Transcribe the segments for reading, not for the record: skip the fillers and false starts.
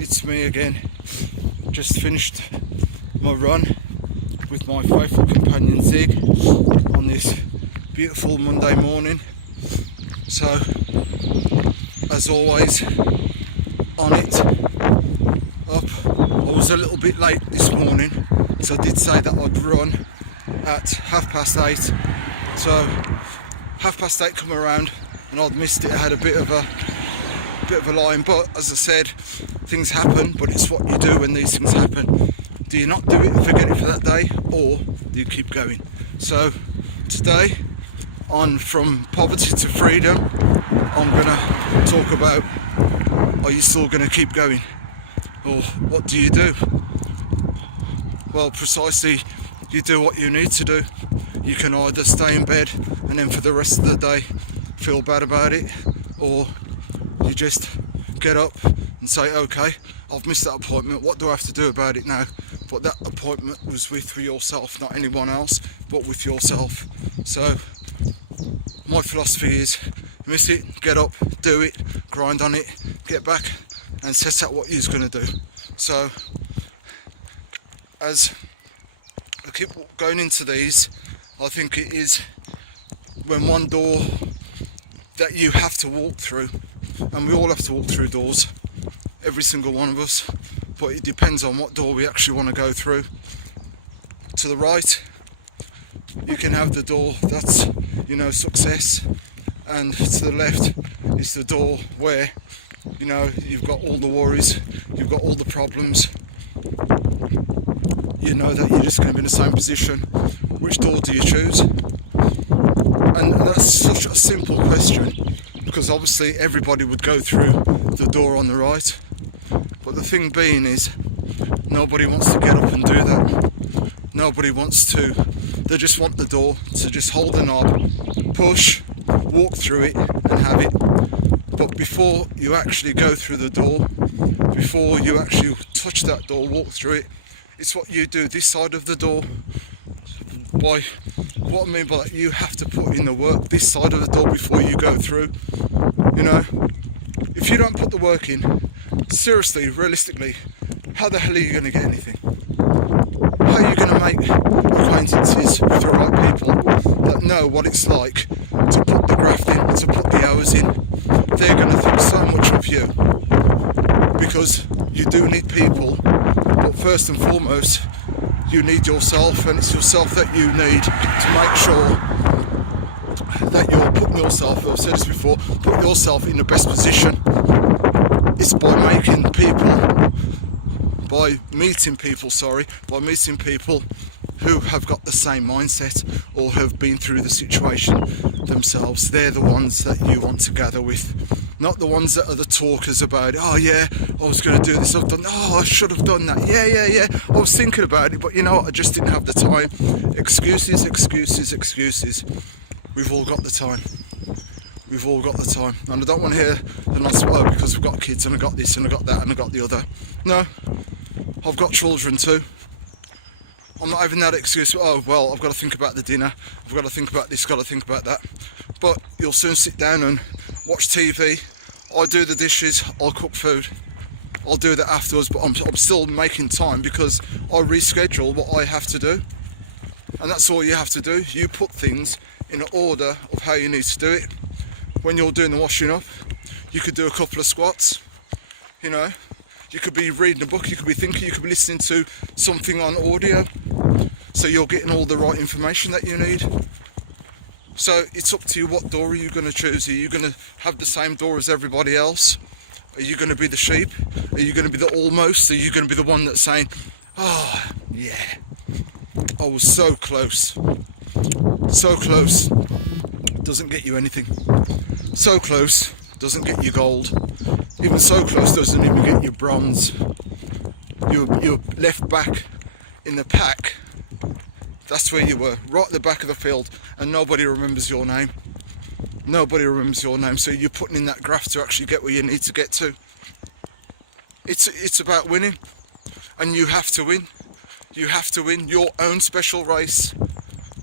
It's me again. Just finished my run with my faithful companion Zig on this beautiful Monday morning. So, as always, on it, up. I was a little bit late this morning, so I did say that I'd run at 8:30. So 8:30 come around and I'd missed it. I had a bit of a line, but as I said, things happen, but it's what you do when these things happen. Do you not do it and forget it for that day, or do you keep going? So today, on From Poverty to Freedom, I'm gonna talk about, are you still gonna keep going? Or what do you do? Well, precisely, you do what you need to do. You can either stay in bed and then for the rest of the day feel bad about it, or you just get up and say, okay, I've missed that appointment, what do I have to do about it now? But that appointment was with yourself, not anyone else, but with yourself. So my philosophy is, miss it, get up, do it, grind on it, get back and set out what you're going to do. So as I keep going into these, I think it is when one door that you have to walk through, and we all have to walk through doors, every single one of us, but it depends on what door we actually want to go through. To the right, you can have the door that's, success, and to the left is the door where, you've got all the worries, you've got all the problems, you know that you're just going to be in the same position. Which door do you choose? And that's such a simple question, because obviously everybody would go through the door on the right, but the thing being is, nobody wants to get up and do that. Nobody wants to. They just want the door to just hold the knob, push, walk through it and have it. But before you actually go through the door, before you actually touch that door, walk through it, it's what you do this side of the door. By what I mean by that, you have to put in the work this side of the door before you go through. If you don't put the work in, seriously, realistically, how the hell are you going to get anything? How are you going to make acquaintances with the right people that know what it's like to put the graft in, to put the hours in? They're going to think so much of you, because you do need people, but first and foremost, you need yourself, and it's yourself that you need to make sure that you're putting yourself, I've said this before, put yourself in the best position. It's by meeting people who have got the same mindset or have been through the situation themselves. They're the ones that you want to gather with, not the ones that are the talkers about, oh yeah, I was going to do this, I've done, oh I should have done that, yeah, I was thinking about it, but I just didn't have the time. Excuses. We've all got the time. We've all got the time. And I don't want to hear the nice, oh, because I've got kids and I got this and I got that and I got the other. No, I've got children too. I'm not having that excuse, oh well, I've got to think about the dinner, I've got to think about this, got to think about that. But you'll soon sit down and watch TV. I do the dishes, I'll cook food, I'll do that afterwards, but I'm still making time because I reschedule what I have to do. And that's all you have to do. You put things in order of how you need to do it. When you're doing the washing up, you could do a couple of squats, you could be reading a book, you could be thinking, you could be listening to something on audio, so you're getting all the right information that you need. So it's up to you, what door are you going to choose? Are you going to have the same door as everybody else? Are you going to be the sheep? Are you going to be the almost? Are you going to be the one that's saying, oh yeah, I was so close, doesn't get you anything. So close doesn't get you gold. Even so close doesn't even get you bronze. You're left back in the pack. That's where you were, right at the back of the field, and nobody remembers your name. Nobody remembers your name, so you're putting in that graft to actually get where you need to get to. It's about winning, and you have to win. You have to win your own special race.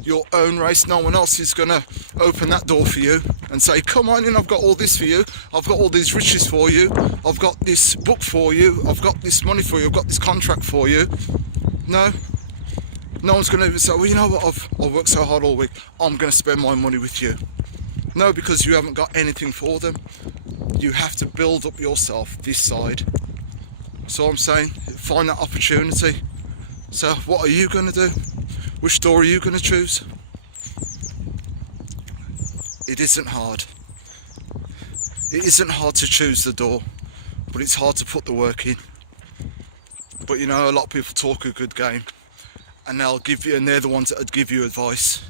your own race. No one else is going to open that door for you and say, come on in, I've got all this for you, I've got all these riches for you, I've got this book for you, I've got this money for you, I've got this contract for you. No one's going to say, well, you know what, I've worked so hard all week, I'm going to spend my money with you. No, because you haven't got anything for them. You have to build up yourself this side. So I'm saying, find that opportunity. So what are you going to do? Which door are you going to choose? It isn't hard. It isn't hard to choose the door, but it's hard to put the work in. But you know, a lot of people talk a good game, and they'll give you, and they're the ones that would give you advice,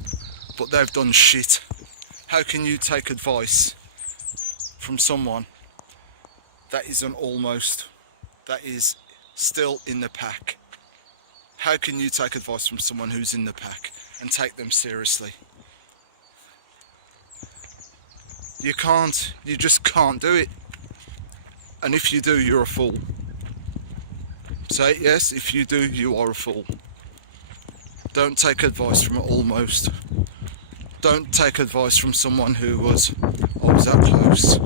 but they've done shit. How can you take advice from someone that is an almost, that is still in the pack? How can you take advice from someone who's in the pack and take them seriously? You can't. You just can't do it. And if you do, you're a fool. Say it, yes, if you do, you are a fool. Don't take advice from an almost. Don't take advice from someone who was, oh, was that close?